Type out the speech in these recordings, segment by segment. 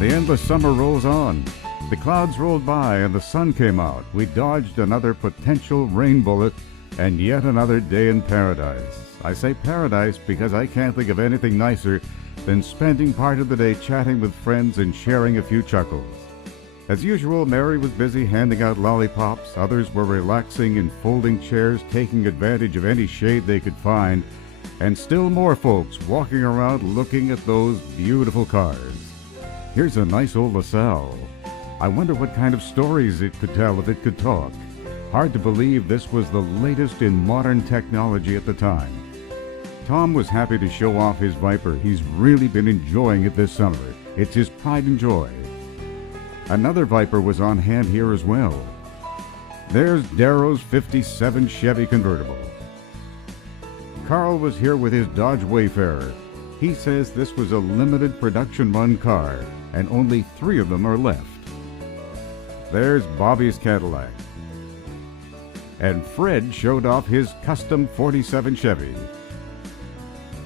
The endless summer rolls on. The clouds rolled by and the sun came out. We dodged another potential rain bullet and yet another day in paradise. I say paradise because I can't think of anything nicer than spending part of the day chatting with friends and sharing a few chuckles. As usual, Mary was busy handing out lollipops. Others were relaxing in folding chairs, taking advantage of any shade they could find. And still more folks walking around looking at those beautiful cars. Here's a nice old LaSalle. I wonder what kind of stories it could tell if it could talk. Hard to believe this was the latest in modern technology at the time. Tom was happy to show off his Viper. He's really been enjoying it this summer. It's his pride and joy. Another Viper was on hand here as well. There's Darrow's '57 Chevy convertible. Carl was here with his Dodge Wayfarer. He says this was a limited production run car, and only 3 of them are left. There's Bobby's Cadillac. And Fred showed off his custom '47 Chevy.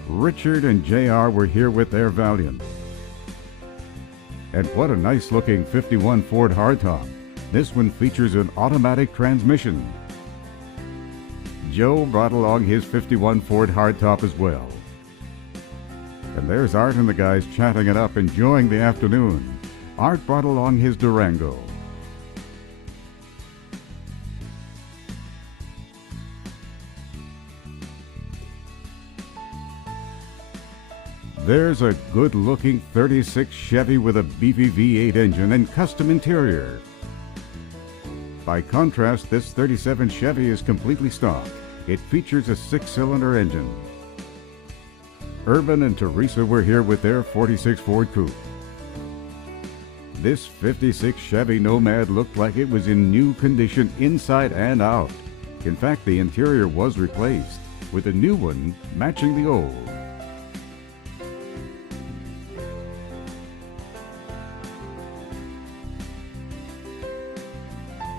Richard and JR were here with their Valiant. And what a nice looking '51 Ford hardtop. This one features an automatic transmission. Joe brought along his '51 Ford hardtop as well. And there's Art and the guys chatting it up, enjoying the afternoon. Art brought along his Durango. There's a good-looking '36 Chevy with a beefy V8 engine and custom interior. By contrast, this '37 Chevy is completely stock. It features a 6-cylinder engine. Urban and Teresa were here with their '46 Ford Coupe. This '56 Chevy Nomad looked like it was in new condition inside and out. In fact, the interior was replaced, with a new one matching the old.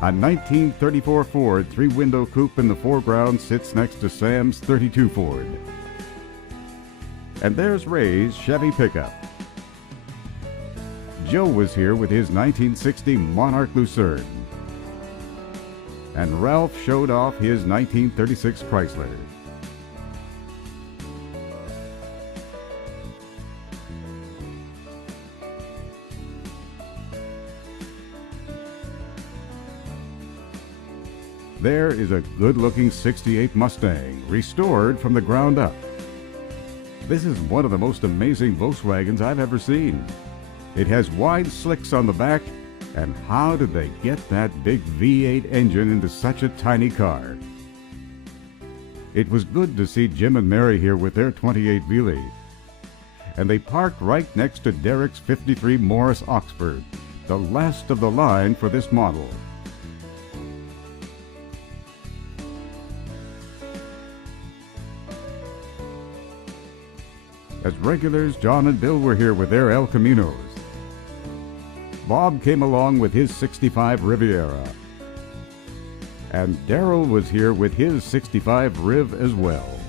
A 1934 Ford 3-window coupe in the foreground sits next to Sam's '32 Ford. And there's Ray's Chevy pickup. Joe was here with his 1960 Monarch Lucerne. And Ralph showed off his 1936 Chrysler. There is a good-looking '68 Mustang, restored from the ground up. This is one of the most amazing Volkswagens I've ever seen. It has wide slicks on the back, and how did they get that big V8 engine into such a tiny car? It was good to see Jim and Mary here with their '28 Wheelie. And they parked right next to Derek's '53 Morris Oxford, the last of the line for this model. As regulars, John and Bill were here with their El Caminos. Bob came along with his '65 Riviera. And Darrell was here with his '65 Riv as well.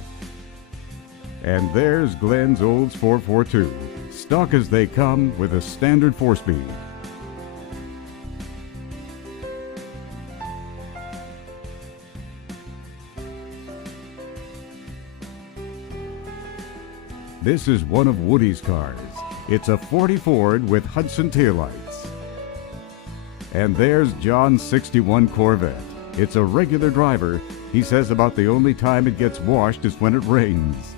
And there's Glenn's Olds 442, stock as they come with a standard 4-speed. This is one of Woody's cars. It's a '40 Ford with Hudson taillights. And there's John's '61 Corvette. It's a regular driver. He says about the only time it gets washed is when it rains.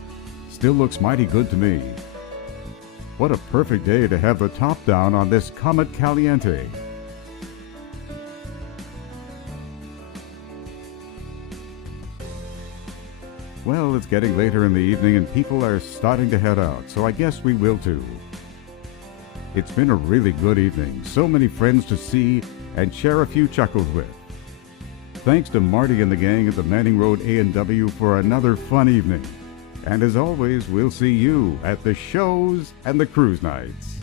Still looks mighty good to me. What a perfect day to have the top down on this Comet Caliente. Well, it's getting later in the evening and people are starting to head out, so I guess we will too. It's been a really good evening. So many friends to see and share a few chuckles with. Thanks to Marty and the gang at the Manning Road A&W for another fun evening. And as always, we'll see you at the shows and the cruise nights.